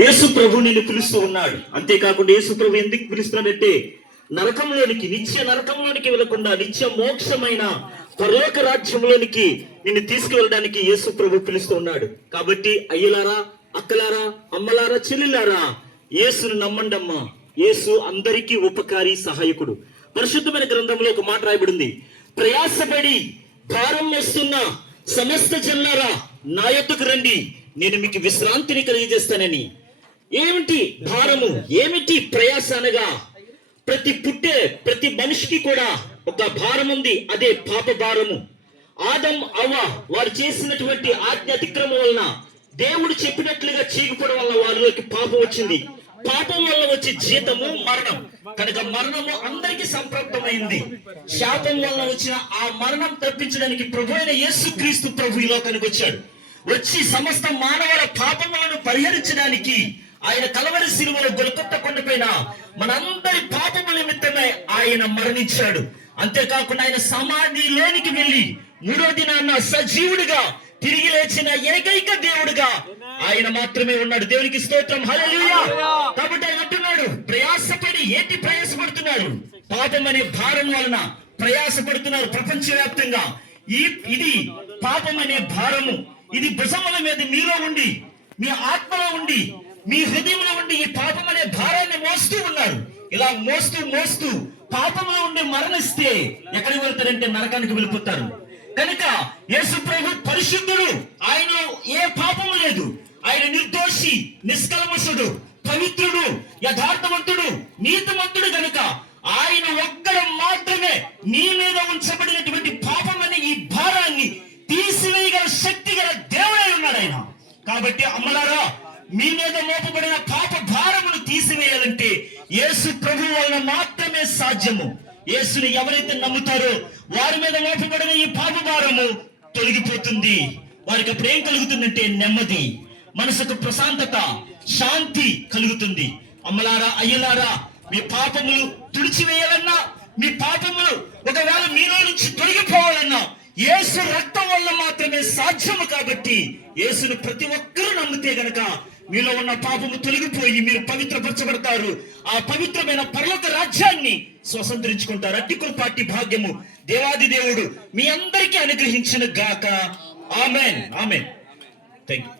యేసు ప్రభు నిన్ను పిలుస్తూ ఉన్నాడు. అంతేకాకుండా యేసు ప్రభు ఎందుకు పిలుస్తున్నాడంటే నరకంలోనికి, నిత్య నరకంలోనికి వెళ్లకుండా నిత్య మోక్షమైన పరలోక రాజ్యంలోనికి నిన్ను తీసుకువెళ్ళడానికి యేసు ప్రభు పిలుస్తూ ఉన్నాడు. కాబట్టి అయ్యలారా, అక్కలారా, అమ్మలారా, చెల్లిలారా, యేసును నమ్మండమ్మా. యేసు అందరికీ ఉపకారి, సహాయకుడు. పరిశుద్ధమైన గ్రంథంలో ఒక మాట రాయబడింది, ప్రయాసపడి భారం వస్తున్న సమస్త జనులారా నా యొద్దకు రండి, నేను మీకు విశ్రాంతిని కలిగజేస్తానని. ఏమిటి భారము, ఏమిటి ప్రయాస అనగా ప్రతి మనిషికి కూడా ఒక భారం ఉంది. అదే పాప భారము. ఆదం అవ్వ వారు చేసినటువంటి ఆజ్ఞ అతిక్రమం వలన, దేవుడు చెప్పినట్లుగా చేయకపోవడం వల్ల వారిలోకి పాపం వచ్చింది. పాపం వల్ల వచ్చే జీతము మరణం. కనుక మరణము అందరికీ సంప్రాప్తమైంది. శాపం వల్ల వచ్చిన ఆ మరణం తప్పించడానికి ప్రభు అయిన యేసుక్రీస్తు ప్రభు ఈ లోకానికి వచ్చాడు. వచ్చి సమస్త మానవుల పాపములను పరిహరించడానికి ఆయన కలవరి శిలువలో గొల్గొత్త కొండపైన మనందరి పాపముల నిమిత్తమే ఆయన మరణించాడు. అంతేకాకుండా ఆయన సమాధిలోనికి వెళ్ళి మూడో దినాన్న సజీవుడిగా తిరిగి లేచిన ఏకైక దేవుడుగా ఆయన మాత్రమే ఉన్నాడు. దేవునికి స్తోత్రం, హల్లెలూయా. కాబట్టి ఆయన అంటున్నాడు, ప్రయాసపడి. ఏంటి ప్రయాసపడుతున్నారు? పాపం అనే భారం వలన ప్రయాసపడుతున్నారు ప్రపంచవ్యాప్తంగా. ఇది పాపం అనే భారము. ఇది భుజముల మీద మీలో ఉండి, మీ ఆత్మలో ఉండి, మీ హృదయంలో ఉండి ఈ పాపం అనే భారాన్ని మోస్తూ ఉన్నారు. ఇలా మోస్తూ పాపంలో ఉండి మరణిస్తే ఎక్కడికి వెళ్తారంటే నరకానికి వెళ్ళిపోతారు. కనుక యేసు ప్రభు పరిశుద్ధుడు, ఆయన ఏ పాపము లేదు. ఆయన నిర్దోషి, నిష్కల్మషుడు, పవిత్రుడు, యథార్థవంతుడు, నీతిమంతుడు. కనుక ఆయన ఒక్కడు మాత్రమే నీ మీద ఉంచబడినటువంటి పాపం అనే ఈ భారాన్ని తీసివేయగల శక్తి గల దేవుడై ఉన్నాడు ఆయన. కాబట్టి అమ్మలారా, మీ మీద మోపబడిన పాప భారమును తీసివేయాలంటే యేసు ప్రభు వలన మాత్రమే సాధ్యము. యేసుని ఎవరైతే నమ్ముతారో వారి మీద మోపబడిన ఈ పాప భారము తొలగిపోతుంది. వారికి అప్పుడు ఏం కలుగుతుందంటే నెమ్మది, మనసుకు ప్రశాంతత, శాంతి కలుగుతుంది. అమ్మలారా, అయ్యలారా, మీ పాపములు తుడిచివేయాలన్నా, మీ పాపములు ఒకవేళ మీలో నుంచి తొలగిపోవాలన్నా యేసు రక్తం వల్ల మాత్రమే సాధ్యము. కాబట్టి యేసును ప్రతి ఒక్కరూ నమ్మితే గనక మీలో ఉన్న పాపము తొలగిపోయి మీరు పవిత్రపరచబడతారు. ఆ పవిత్రమైన పరలోక రాజ్యాన్ని స్వతంత్రించుకుంటారు. అట్టి కృపాటి భాగ్యము దేవాది దేవుడు మీ అందరికీ అనుగ్రహించును గాక. ఆమేన్, ఆమేన్. థాంక్యూ.